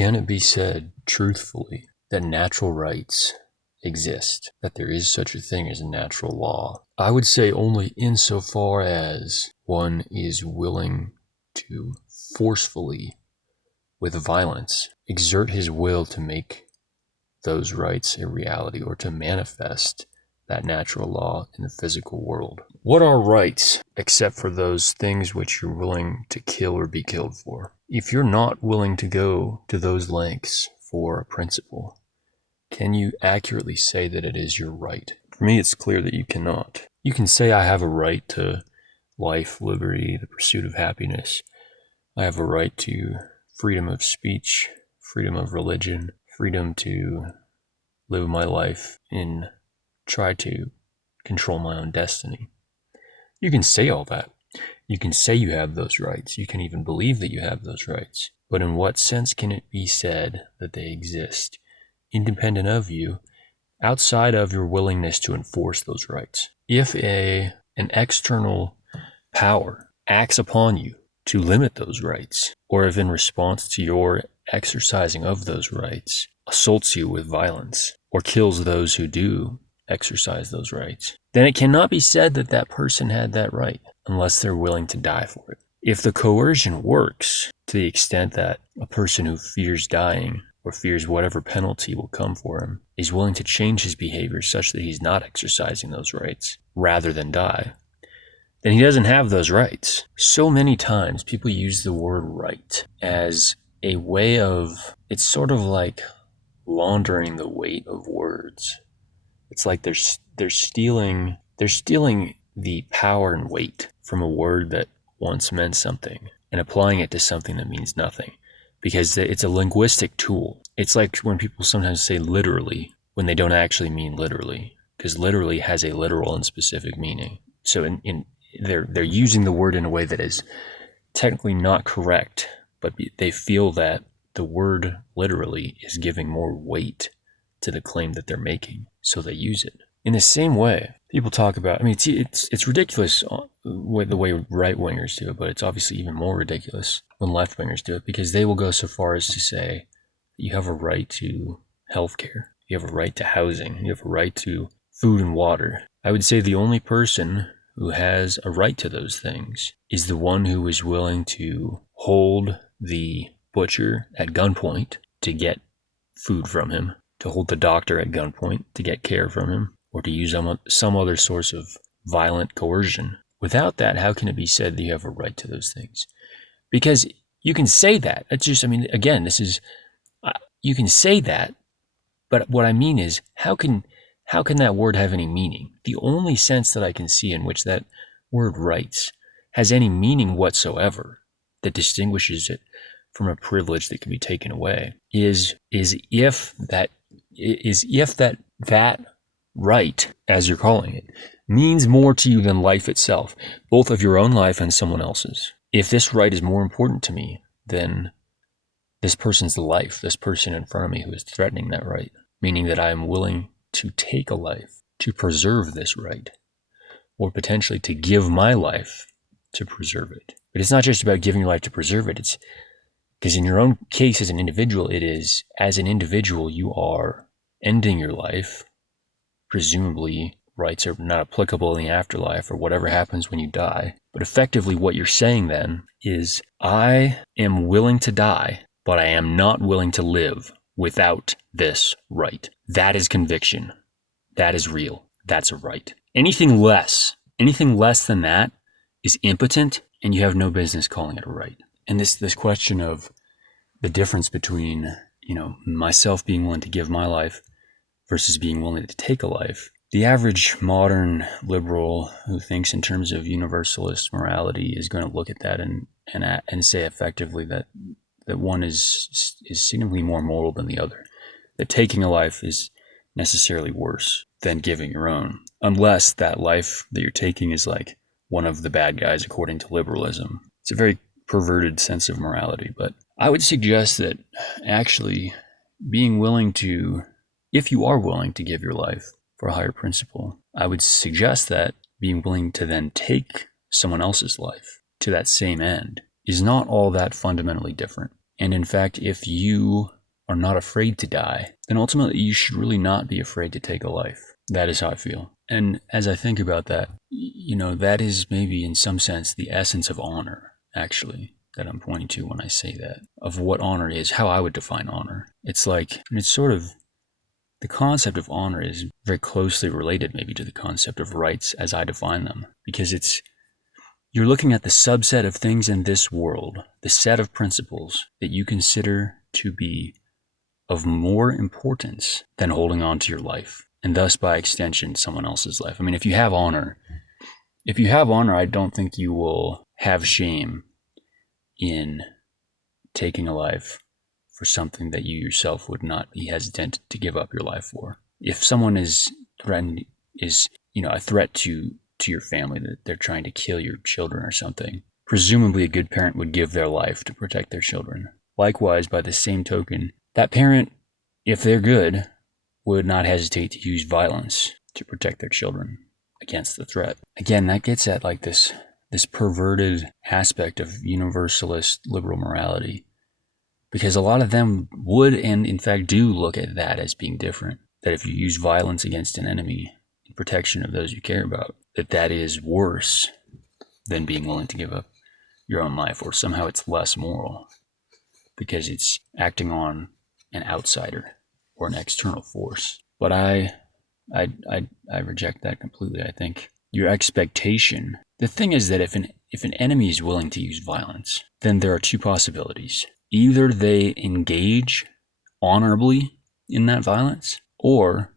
Can it be said truthfully that natural rights exist, that there is such a thing as a natural law? I would say only insofar as one is willing to forcefully, with violence, exert his will to make those rights a reality or to manifest that natural law in the physical world. What are rights except for those things which you're willing to kill or be killed for? If you're not willing to go to those lengths for a principle, can you accurately say that it is your right? For me, it's clear that you cannot. You can say I have a right to life, liberty, the pursuit of happiness. I have a right to freedom of speech, freedom of religion, freedom to live my life and try to control my own destiny. You can say all that. You can say you have those rights. You can even believe that you have those rights. But in what sense can it be said that they exist, independent of you, outside of your willingness to enforce those rights? If an external power acts upon you to limit those rights, or if in response to your exercising of those rights, assaults you with violence, or kills those who do exercise those rights, then it cannot be said that that person had that right unless they're willing to die for it. If the coercion works to the extent that a person who fears dying or fears whatever penalty will come for him is willing to change his behavior such that he's not exercising those rights rather than die, then he doesn't have those rights. So many times people use the word right as a way of, it's sort of like laundering the weight of words. It's like they're stealing the power and weight from a word that once meant something and applying it to something that means nothing, because it's a linguistic tool. It's like when people sometimes say literally when they don't actually mean literally, because literally has a literal and specific meaning. So they're using the word in a way that is technically not correct, but they feel that the word literally is giving more weight to the claim that they're making, so they use it. In the same way, people talk about, it's ridiculous the way right-wingers do it, but it's obviously even more ridiculous when left-wingers do it, because they will go so far as to say you have a right to healthcare, you have a right to housing, you have a right to food and water. I would say the only person who has a right to those things is the one who is willing to hold the butcher at gunpoint to get food from him, to hold the doctor at gunpoint to get care from him, or to use some other source of violent coercion. Without that, how can it be said that you have a right to those things? Because you can say that. It's just, again, you can say that, but what I mean is, how can that word have any meaning? The only sense that I can see in which that word rights has any meaning whatsoever that distinguishes it from a privilege that can be taken away is if that right, as you're calling it, means more to you than life itself, both of your own life and someone else's. If this right is more important to me than this person's life, this person in front of me who is threatening that right, meaning that I am willing to take a life to preserve this right, or potentially to give my life to preserve it. But it's not just about giving your life to preserve it. It's because in your own case as an individual, it is, as an individual, you are ending your life. Presumably, rights are not applicable in the afterlife or whatever happens when you die. But effectively, what you're saying then is, I am willing to die, but I am not willing to live without this right. That is conviction. That is real. That's a right. Anything less than that is impotent, and you have no business calling it a right. And this question of the difference between, myself being willing to give my life versus being willing to take a life, the average modern liberal who thinks in terms of universalist morality is going to look at that and say effectively that one is significantly more moral than the other, that taking a life is necessarily worse than giving your own, unless that life that you're taking is like one of the bad guys according to liberalism. It's a very perverted sense of morality, but I would suggest that actually being willing to, if you are willing to give your life for a higher principle, I would suggest that being willing to then take someone else's life to that same end is not all that fundamentally different. And in fact, if you are not afraid to die, then ultimately you should really not be afraid to take a life. That is how I feel. And as I think about that, that is maybe in some sense the essence of honor, actually, that I'm pointing to when I say that, of what honor is, how I would define honor. It's sort of, the concept of honor is very closely related maybe to the concept of rights as I define them, because you're looking at the subset of things in this world, the set of principles that you consider to be of more importance than holding on to your life, and thus by extension someone else's life. I mean, if you have honor, I don't think you will have shame in taking a life for something that you yourself would not be hesitant to give up your life for. If someone is a threat to your family, that they're trying to kill your children or something, presumably a good parent would give their life to protect their children. Likewise, by the same token, that parent, if they're good, would not hesitate to use violence to protect their children against the threat. Again, that gets at like this perverted aspect of universalist liberal morality, because a lot of them would, and in fact do, look at that as being different. That if you use violence against an enemy in protection of those you care about, that is worse than being willing to give up your own life, or somehow it's less moral because it's acting on an outsider or an external force. But I reject that completely. I think your expectation, the thing is that if an enemy is willing to use violence, then there are two possibilities. Either they engage honorably in that violence, or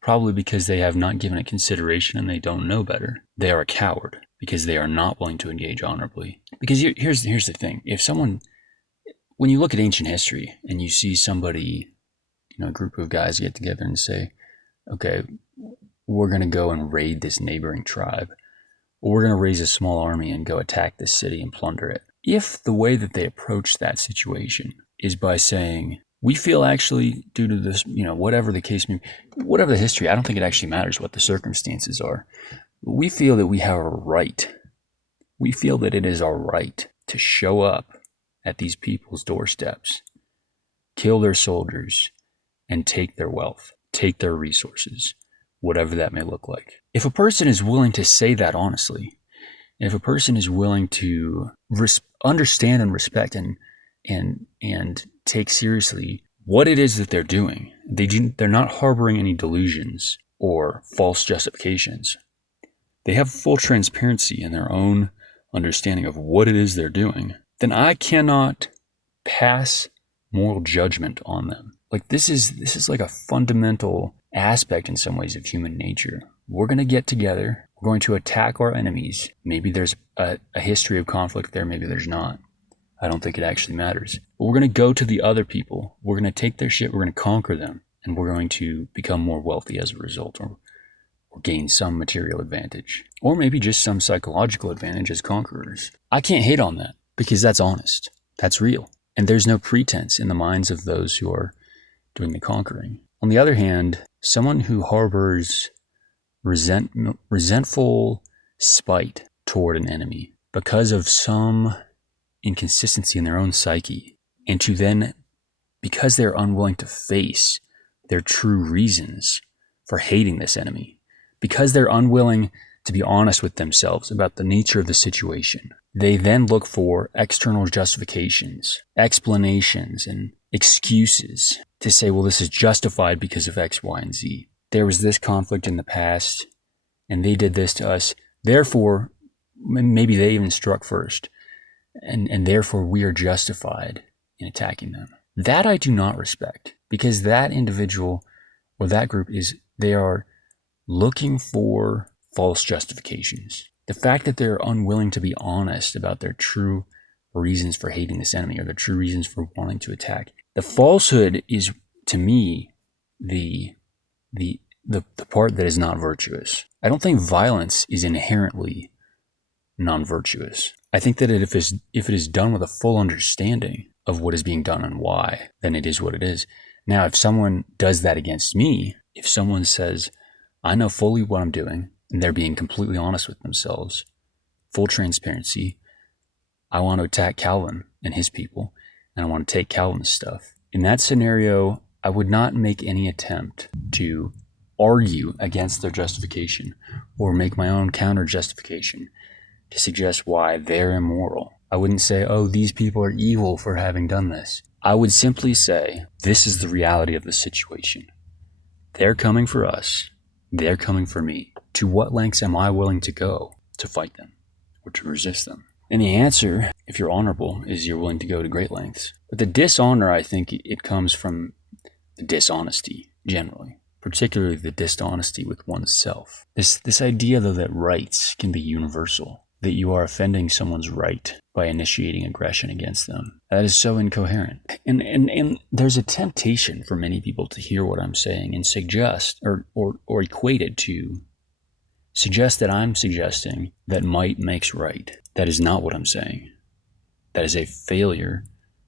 probably because they have not given it consideration and they don't know better, they are a coward because they are not willing to engage honorably. Because here's the thing. When you look at ancient history and you see somebody, a group of guys get together and say, okay, we're going to go and raid this neighboring tribe, or we're going to raise a small army and go attack this city and plunder it. If the way that they approach that situation is by saying, we feel actually, due to this, whatever the case may be, whatever the history, I don't think it actually matters what the circumstances are. We feel that we have a right. We feel that it is our right to show up at these people's doorsteps, kill their soldiers, and take their wealth, take their resources, whatever that may look like. If a person is willing to say that honestly, if a person is willing to understand and respect and take seriously what it is that they're doing, they're not harboring any delusions or false justifications. They have full transparency in their own understanding of what it is they're doing, then I cannot pass moral judgment on them. Like this is like a fundamental aspect in some ways of human nature. We're going to get together. We're going to attack our enemies. Maybe there's a history of conflict there. Maybe there's not. I don't think it actually matters. But we're going to go to the other people. We're going to take their shit. We're going to conquer them. And we're going to become more wealthy as a result, or gain some material advantage. Or maybe just some psychological advantage as conquerors. I can't hate on that because that's honest. That's real. And there's no pretense in the minds of those who are doing the conquering. On the other hand, someone who harbors resentful spite toward an enemy because of some inconsistency in their own psyche, and to then, because they're unwilling to face their true reasons for hating this enemy, because they're unwilling to be honest with themselves about the nature of the situation, they then look for external justifications, explanations, and excuses to say, well, this is justified because of X, Y, and Z. There was this conflict in the past, and they did this to us. Therefore, maybe they even struck first, and therefore we are justified in attacking them. That I do not respect, because that individual or that group they are looking for false justifications. The fact that they're unwilling to be honest about their true reasons for hating this enemy or their true reasons for wanting to attack. The falsehood is, to me, the part that is not virtuous. I don't think violence is inherently non-virtuous. I think that if it is done with a full understanding of what is being done and why, then it is what it is. Now, if someone does that against me, if someone says, I know fully what I'm doing, and they're being completely honest with themselves, full transparency, I want to attack Calvin and his people, and I want to take Calvin's stuff. In that scenario, I would not make any attempt to argue against their justification or make my own counter justification to suggest why they're immoral. I wouldn't say, oh, these people are evil for having done this. I would simply say, this is the reality of the situation. They're coming for us. They're coming for me. To what lengths am I willing to go to fight them or to resist them? And the answer, if you're honorable, is you're willing to go to great lengths. But the dishonor, I think it comes from the dishonesty generally, particularly the dishonesty with oneself. This idea, though, that rights can be universal, that you are offending someone's right by initiating aggression against them, that is so incoherent. And there's a temptation for many people to hear what I'm saying and suggest or equate it to suggest that I'm suggesting that might makes right. That is not what I'm saying. That is a failure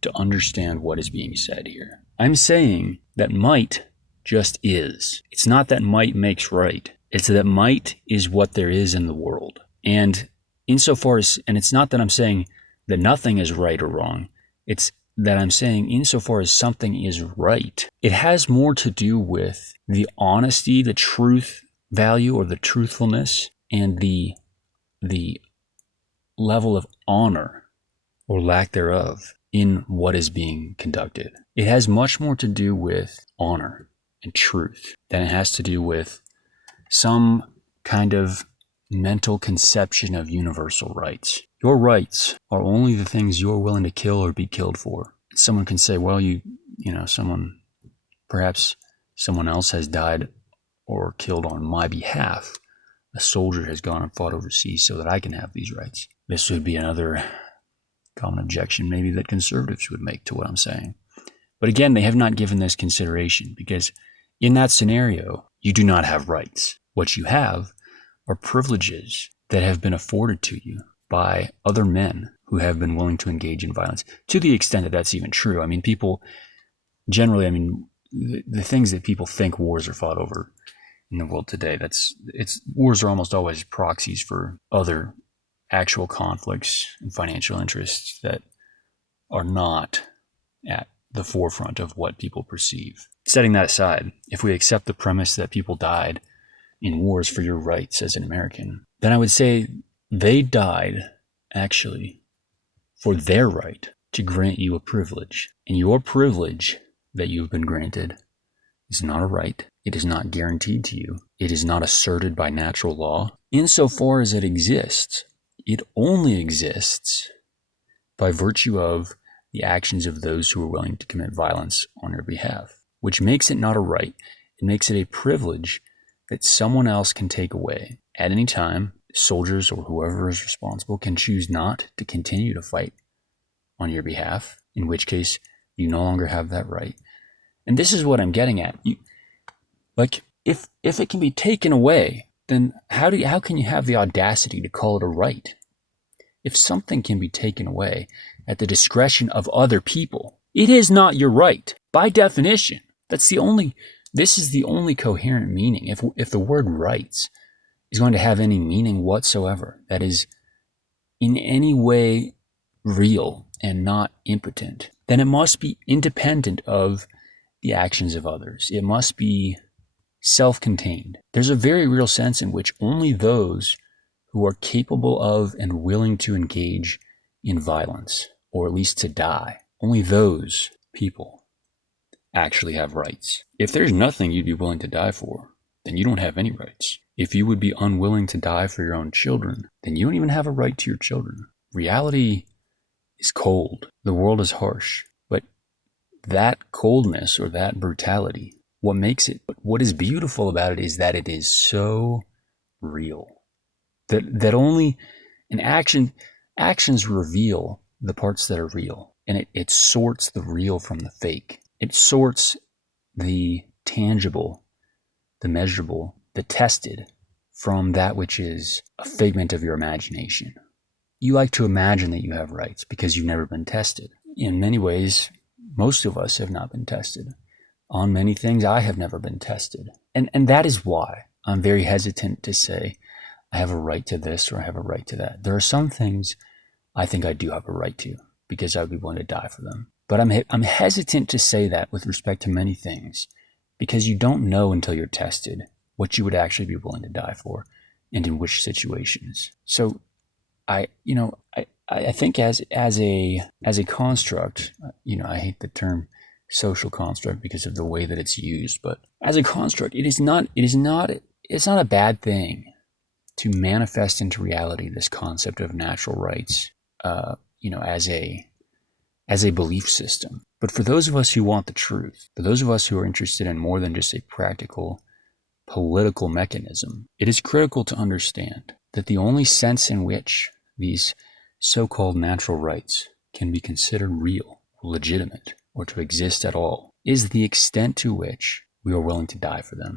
to understand what is being said here. I'm saying that might just is. It's not that might makes right. It's that might is what there is in the world. And insofar as, and it's not that I'm saying that nothing is right or wrong. It's that I'm saying insofar as something is right, it has more to do with the honesty, the truth value or the truthfulness, and the level of honor or lack thereof in what is being conducted. It has much more to do with honor and truth than it has to do with some kind of mental conception of universal rights. Your rights are only the things you're willing to kill or be killed for. Someone can say, well, perhaps someone else has died or killed on my behalf. A soldier has gone and fought overseas so that I can have these rights. This would be another common objection maybe that conservatives would make to what I'm saying. But again, they have not given this consideration because in that scenario, you do not have rights. What you have are privileges that have been afforded to you by other men who have been willing to engage in violence, to the extent that that's even true. I mean, people generally, the things that people think wars are fought over in the world today, wars are almost always proxies for other actual conflicts and financial interests that are not at the forefront of what people perceive. Setting that aside, if we accept the premise that people died in wars for your rights as an American, then I would say they died actually for their right to grant you a privilege. And your privilege that you've been granted is not a right. It is not guaranteed to you. It is not asserted by natural law. Insofar as it exists, it only exists by virtue of the actions of those who are willing to commit violence on your behalf, which makes it not a right. It makes it a privilege that someone else can take away. At any time, soldiers or whoever is responsible can choose not to continue to fight on your behalf, in which case you no longer have that right. And this is what I'm getting at. If it can be taken away, then how can you have the audacity to call it a right? If something can be taken away at the discretion of other people, it is not your right. By definition, this is the only coherent meaning. If the word rights is going to have any meaning whatsoever, that is in any way real and not impotent, then it must be independent of the actions of others. It must be self-contained. There's a very real sense in which only those who are capable of and willing to engage in violence, or at least to die, only those people actually have rights. If there's nothing you'd be willing to die for, then you don't have any rights. If you would be unwilling to die for your own children, then you don't even have a right to your children. Reality is cold. The world is harsh. But that coldness or that brutality, what is beautiful about it is that it is so real. That only an actions reveal the parts that are real. And it sorts the real from the fake. It sorts the tangible, the measurable, the tested from that which is a figment of your imagination. You like to imagine that you have rights because you've never been tested. In many ways, most of us have not been tested. On many things, I have never been tested. And that is why I'm very hesitant to say, I have a right to this or I have a right to that. There are some things I think I do have a right to because I would be willing to die for them. But I'm hesitant to say that with respect to many things, because you don't know until you're tested what you would actually be willing to die for and in which situations. So I think as a construct, I hate the term social construct because of the way that it's used, but as a construct, it's not a bad thing to manifest into reality this concept of natural rights, as a belief system. But for those of us who want the truth, for those of us who are interested in more than just a practical political mechanism, it is critical to understand that the only sense in which these so-called natural rights can be considered real, legitimate, or to exist at all is the extent to which we are willing to die for them.